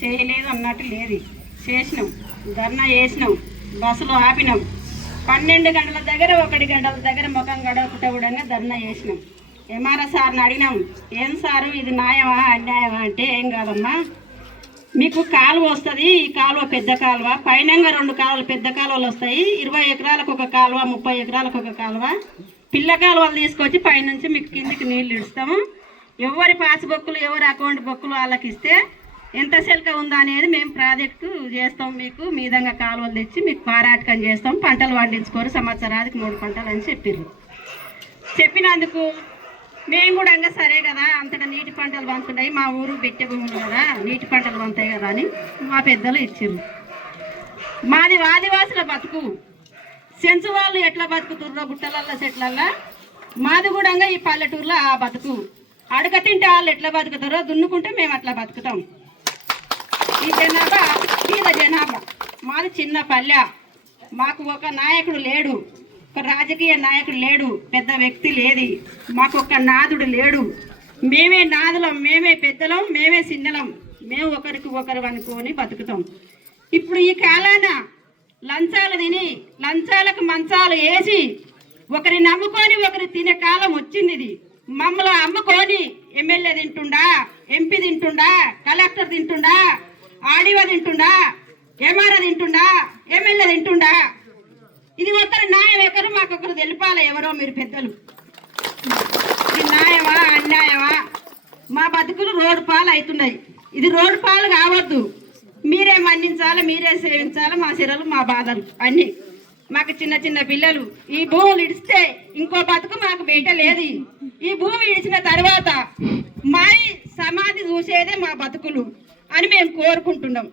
చేయలేదు అన్నట్టు లేదు, చేసినాం. ధర్నా చేసినాం, బస్సులో ఆపినాం. 12 గంటల దగ్గర 1 గంటల దగ్గర ముఖం గడవకుండా కూడా ధర్నా చేసినాం. ఎంఆర్ఓ సార్ని అడిగినాం, ఏం సారు ఇది న్యాయమా అన్యాయమా అంటే, ఏం కాదమ్మా, మీకు కాలువ వస్తుంది, ఈ కాలువ పెద్ద కాలువ, పైనంగా 2 కాలువలు పెద్ద కాలువలు వస్తాయి, 20 ఎకరాలకు ఒక కాలువ, 30 ఎకరాలకు ఒక కాలువ, పిల్ల కాలువలు తీసుకొచ్చి పైనుంచి మీకు కిందికి నీళ్ళు ఇస్తాము. ఎవరి పాస్బుక్లు ఎవరి అకౌంట్ బుక్లు వాళ్ళకి ఇస్తే ఎంత సెల్క ఉందా అనేది మేము ప్రాజెక్టు చేస్తాం, మీకు మీదంగా కాలువలు తెచ్చి మీకు పారాటకం చేస్తాం, పంటలు పండించుకోరు, సంవత్సరానికి 3 పంటలు అని చెప్పారు. చెప్పినందుకు మేము కూడా ఇంకా సరే కదా, అంతటా నీటి పంటలు పండుతున్నాయి, మా ఊరు పెట్టే భూములు కదా, నీటి పంటలు పండుతాయి కదా అని మా పెద్దలు ఇచ్చారు. మాది ఆదివాసుల బతుకు, సెంచు వాళ్ళు ఎట్లా బతుకుతుర్రో గుట్టలల్లో చెట్లల్లో, మాది కూడా ఈ పల్లెటూరులో ఆ బతుకు. అడగ తింటే వాళ్ళు ఎట్లా బతుకుతారో, దున్నుకుంటే మేము అట్లా బతుకుతాం. ఈ జనాభా పేద జనాభా, మాది చిన్న పల్లె, మాకు ఒక నాయకుడు లేడు, ఒక రాజకీయ నాయకుడు లేడు, పెద్ద వ్యక్తి లేదు, మాకు ఒక నాదుడు లేడు. మేమే నాదులం, మేమే పెద్దలం, మేమే చిన్నలం, మేము ఒకరికి ఒకరు అనుకొని బతుకుతాం. ఇప్పుడు ఈ కాలాన లంచాలు తిని లంచాలకు మంచాలు వేసి ఒకరి నమ్ముకొని ఒకరి తినే కాలం వచ్చింది. ఇది మమ్మల్ని అమ్ముకొని ఎమ్మెల్యే తింటుండా, ఎంపీ తింటుండా, కలెక్టర్ తింటుండా, ఆడియో తింటుండా, ఎంఆర్ఓ తింటుండా, ఎమ్మెల్యే తింటుండా. ఇది ఒకరి న్యాయం, ఒకరు మాకొకరు తెలిపాలి, ఎవరో మీరు పెద్దలు. ఇది న్యాయమా అన్యాయమా? మా బతుకులు రోడ్డు పాలు అవుతున్నాయి. ఇది రోడ్డు పాలు కావద్దు, మీరే మన్నించాలి, మీరే సేవించాలి. మా సిరలు మా బాధలు అన్నీ. మాకు చిన్న చిన్న పిల్లలు, ఈ భూములు ఇడిస్తే ఇంకో బతుకు మాకు బయట లేదు. ఈ భూమి ఇడిచిన తర్వాత మారి సమాధి చూసేదే మా బతుకులు అని మేము కోరుకుంటున్నాం.